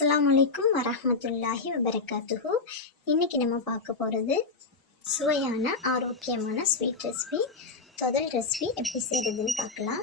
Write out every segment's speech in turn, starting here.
அஸ்லாம் வலைக்கும் வரமத்துல்லாஹி வபரகாத்துஹு. இன்னைக்கு நம்ம பார்க்க போகிறது சுவையான ஆரோக்கியமான ஸ்வீட் ரெசிபி தொதல் ரெசிபி எப்படி செய்கிறதுன்னு பார்க்கலாம்.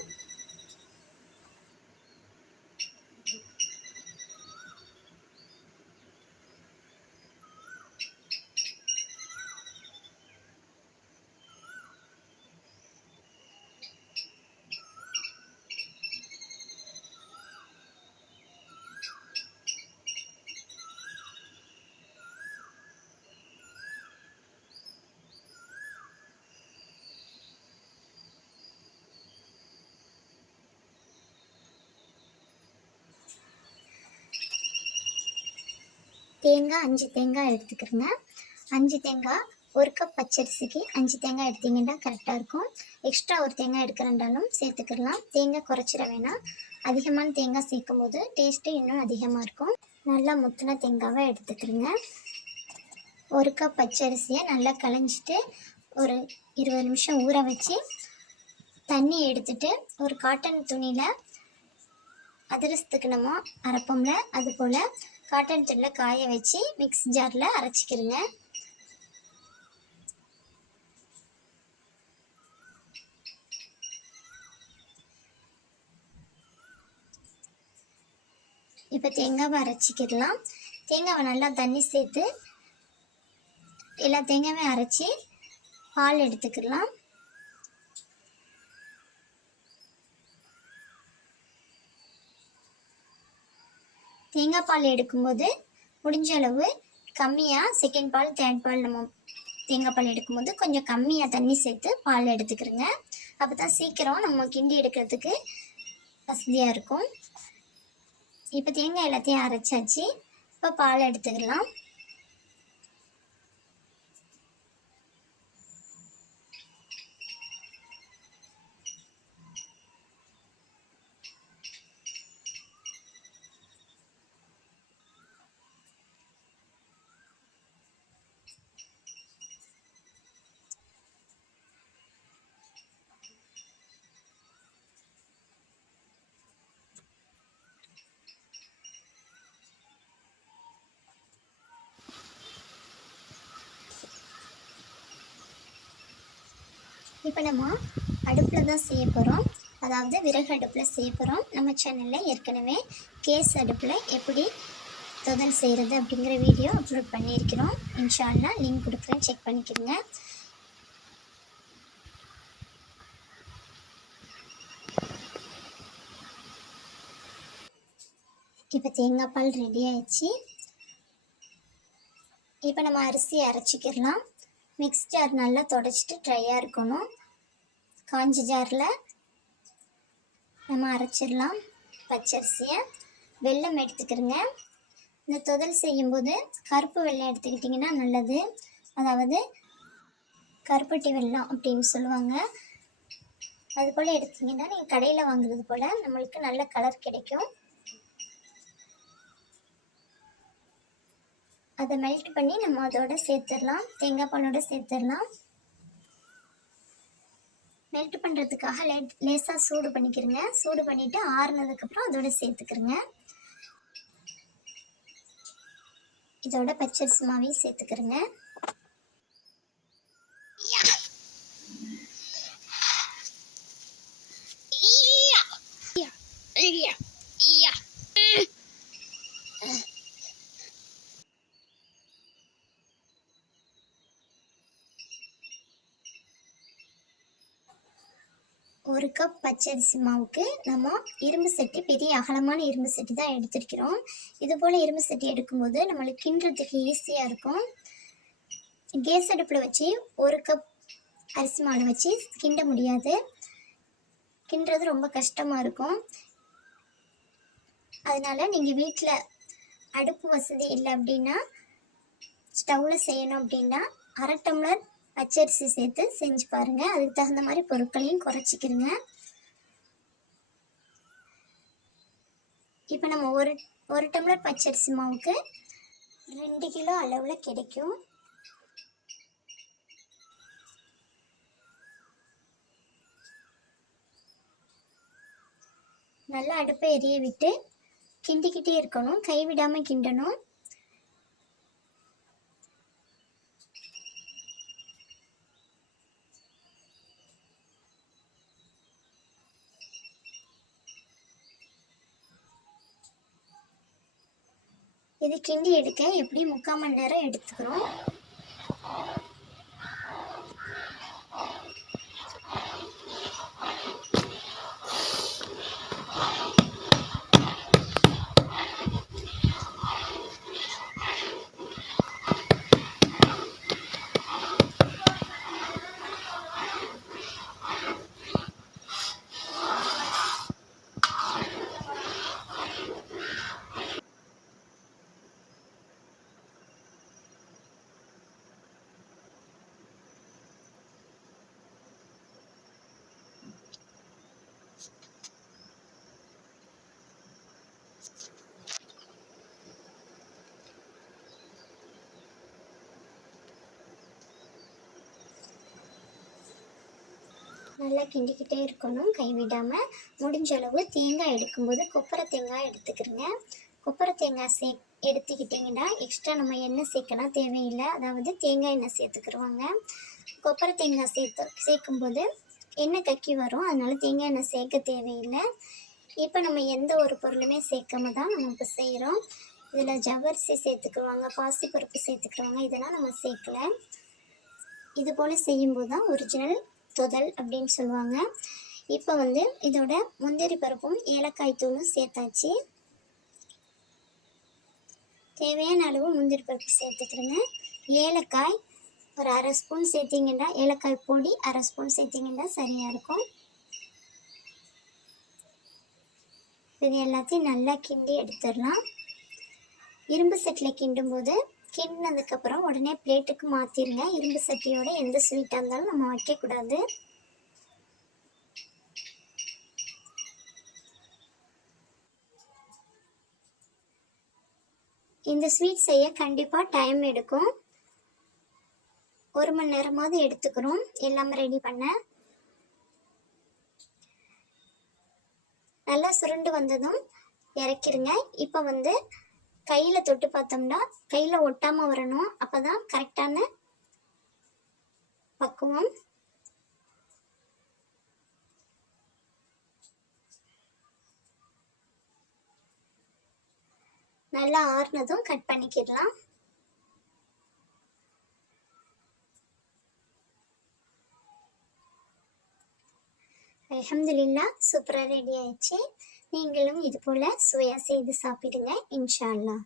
தேங்காய் அஞ்சு தேங்காய் எடுத்துக்கிறேங்க. அஞ்சு தேங்காய் ஒரு கப் பச்சரிசிக்கு அஞ்சு தேங்காய் எடுத்தீங்கன்னா கரெக்டாக இருக்கும். எக்ஸ்ட்ரா ஒரு தேங்காய் எடுக்கிறண்டாலும் சேர்த்துக்கலாம். தேங்காய் குறைச்சிட வேணாம். அதிகமான தேங்காய் சேர்க்கும் போது டேஸ்ட்டு இன்னும் அதிகமாக இருக்கும். நல்லா முத்தின தேங்காவை எடுத்துக்கிறேங்க. ஒரு கப் பச்சரிசியை நல்லா களைஞ்சிட்டு ஒரு இருபது நிமிஷம் ஊற வச்சு தண்ணி எடுத்துட்டு ஒரு காட்டன் துணியில் அதிரசத்துக்கு நம்ம அரைப்போம்ல அது போல் காட்டன் துணியில் காய வச்சு மிக்ஸ் ஜாரில் அரைச்சிக்கிறேங்க இப்போ தேங்காவை அரைச்சிக்கிடலாம். தேங்காவை நல்லா தண்ணி சேர்த்து எல்லா தேங்காயும் அரைச்சி பால் எடுத்துக்கிடலாம். தேங்காய் பால் எடுக்கும்போது முடிஞ்ச அளவு கம்மியாக செகண்ட் பால் தேர்ட் பால் நம்ம தேங்காய் பால் எடுக்கும்போது கொஞ்சம் கம்மியாக தண்ணி சேர்த்து பால் எடுத்துக்கிறோங்க. அப்போ தான் சீக்கிரம் நம்ம கிண்டி எடுக்கிறதுக்கு வசதியாக இருக்கும். இப்போ தேங்காய் எல்லாத்தையும் அரைச்சாச்சு. இப்போ பால் எடுத்துக்கலாம். இப்போ நம்ம அடுப்பில் தான் செய்ய போகிறோம். அதாவது விறகு அடுப்பில் செய்ய போகிறோம். நம்ம சேனலில் ஏற்கனவே கேஸ் அடுப்பில் எப்படி தொதல் செய்கிறது அப்படிங்கிற வீடியோ அப்லோட் பண்ணியிருக்கிறோம். இன்ஷால்லா லிங்க் கொடுக்குறேன். செக் பண்ணிக்கிறங்க இப்போ தேங்காய் பால் ரெடி ஆயிடுச்சு. இப்போ நம்ம அரிசி அரைச்சிக்கிடலாம். மிக்ஸ் ஜார் நல்லா தொடச்சிட்டு ட்ரையாக இருக்கணும். காஞ்ச ஜாரில் நம்ம அரைச்சிடலாம் பச்சரிசியை. வெல்லம் எடுத்துக்கிறோங்க. இந்த தொதல் செய்யும்போது கருப்பு வெல்லம் எடுத்துக்கிட்டிங்கன்னா நல்லது. அதாவது கருப்பட்டி வெல்லம் அப்படின்னு சொல்லுவாங்க. அது போல் எடுத்தீங்கன்னா நீங்கள் கடையில் வாங்குறது போல் நம்மளுக்கு நல்ல கலர் கிடைக்கும். அதை மெல்ட் பண்ணி நம்ம அதோட சேர்த்துடலாம். தேங்காய் பாலோட சேர்த்துடலாம். மெல்ட் பண்ணுறதுக்காக லேட் லேசாக சூடு பண்ணிக்கிறங்க. சூடு பண்ணிவிட்டு ஆறுனதுக்கப்புறம் அதோட சேர்த்துக்கிறங்க. இதோட பச்சரிசி மாவையும் சேர்த்துக்கிறங்க. ஒரு கப் பச்சரிசி மாவுக்கு நம்ம இரும்பு சட்டி பெரிய அகலமான இரும்பு சட்டி தான் எடுத்திருக்கிறோம். இது போல் இரும்பு சட்டி எடுக்கும்போது நம்மளுக்கு கிண்டுறதுக்கு ஈஸியாக இருக்கும். கேஸ் அடுப்பில் வச்சு ஒரு கப் அரிசி மாவு வச்சு கிண்ட முடியாது. கிண்டுறது ரொம்ப கஷ்டமாக இருக்கும். அதனால் நீங்கள் வீட்டில் அடுப்பு வசதி இல்லை அப்படின்னா ஸ்டவ்வில் செய்யணும் அப்படின்னா அரை டம்ளர் பச்சரிசி சேர்த்து செஞ்சு பாருங்கள் அதுக்கு தகுந்த மாதிரி பொருட்களையும் குறைச்சிக்கிருங்க. இப்போ நம்ம ஒரு ஒரு டம்ளர் பச்சரிசி மாவுக்கு ரெண்டு கிலோ அளவில் கிடைக்கும். நல்லா அடுப்பை எரிய விட்டு கிண்டிக்கிட்டே இருக்கணும். கைவிடாமல் கிண்டணும். இது கிண்டி எடுக்க எப்படி முக்கால் மணி நேரம் எடுத்துக்கிறோம். நல்லா கிண்டிக்கிட்டே இருக்கணும். கைவிடாமல் முடிஞ்ச அளவு தேங்காய் எடுக்கும்போது கொப்பரை தேங்காய் எடுத்துக்கிறங்க. கொப்பரை தேங்காய் சே எடுத்துக்கிட்டிங்கன்னா எக்ஸ்ட்ரா நம்ம எண்ணெய் சேர்க்கலாம் தேவையில்லை. அதாவது தேங்காய் எண்ணெய் சேர்த்துக்கிடுவாங்க கொப்பரை தேங்காய் சேர்த்து சேர்க்கும்போது எண்ணெய் கக்கி வரும். அதனால் தேங்காய் எண்ணெய் சேர்க்க தேவையில்லை. இப்போ நம்ம எந்த ஒரு பொருளுமே சேர்க்காம தான் நம்ம இப்போ செய்கிறோம் இதில் ஜவ்வரிசி சேர்த்துக்குருவாங்க பாசிப்பருப்பு சேர்த்துக்குருவாங்க. இதெல்லாம் நம்ம சேர்க்கல. இது போல் செய்யும்போது தான் ஒரிஜினல் தொதல் அப்படின்னு சொல்லுவாங்க. இப்போ வந்து இதோட முந்திரி பருப்பும் ஏலக்காய் தூளும் சேர்த்தாச்சு. தேவையான அளவு முந்திரி பருப்பு சேர்த்துக்கிறேங்க. ஏலக்காய் ஒரு அரை ஸ்பூன் சேர்த்திங்கன்னா ஏலக்காய் பொடி அரை ஸ்பூன் சேர்த்திங்கன்னா சரியாக இருக்கும். இது எல்லாத்தையும் நல்லா கிண்டி எடுத்துடலாம். இரும்பு செட்டில் கிண்டும் போது கிண்டினதுக்கப்புறம் உடனே பிளேட்டுக்கு மாற்றிடுங்க இரும்பு சட்டியோட எந்த ஸ்வீட்டாக இருந்தாலும் நம்ம வைக்கக்கூடாது. இந்த ஸ்வீட் செய்ய கண்டிப்பாக டைம் எடுக்கும். ஒரு மணி நேரமாவது எடுத்துக்கிறோம் எல்லாம் ரெடி பண்ண. நல்லா சுருண்டு வந்ததும் இறக்கிருங்க. இப்போ வந்து கையில் தொட்டு பார்த்தோம்னா கையில் ஒட்டாமல் வரணும். அப்போ தான் கரெக்டான பக்குவம். நல்லா ஆறுனதும் கட் பண்ணிக்கிடலாம். அலமதுல்லா சூப்பராக ரெடி ஆயிடுச்சு. நீங்களும் இது போல் சுவையாக செய்து சாப்பிடுங்க இன்ஷா அல்லாஹ்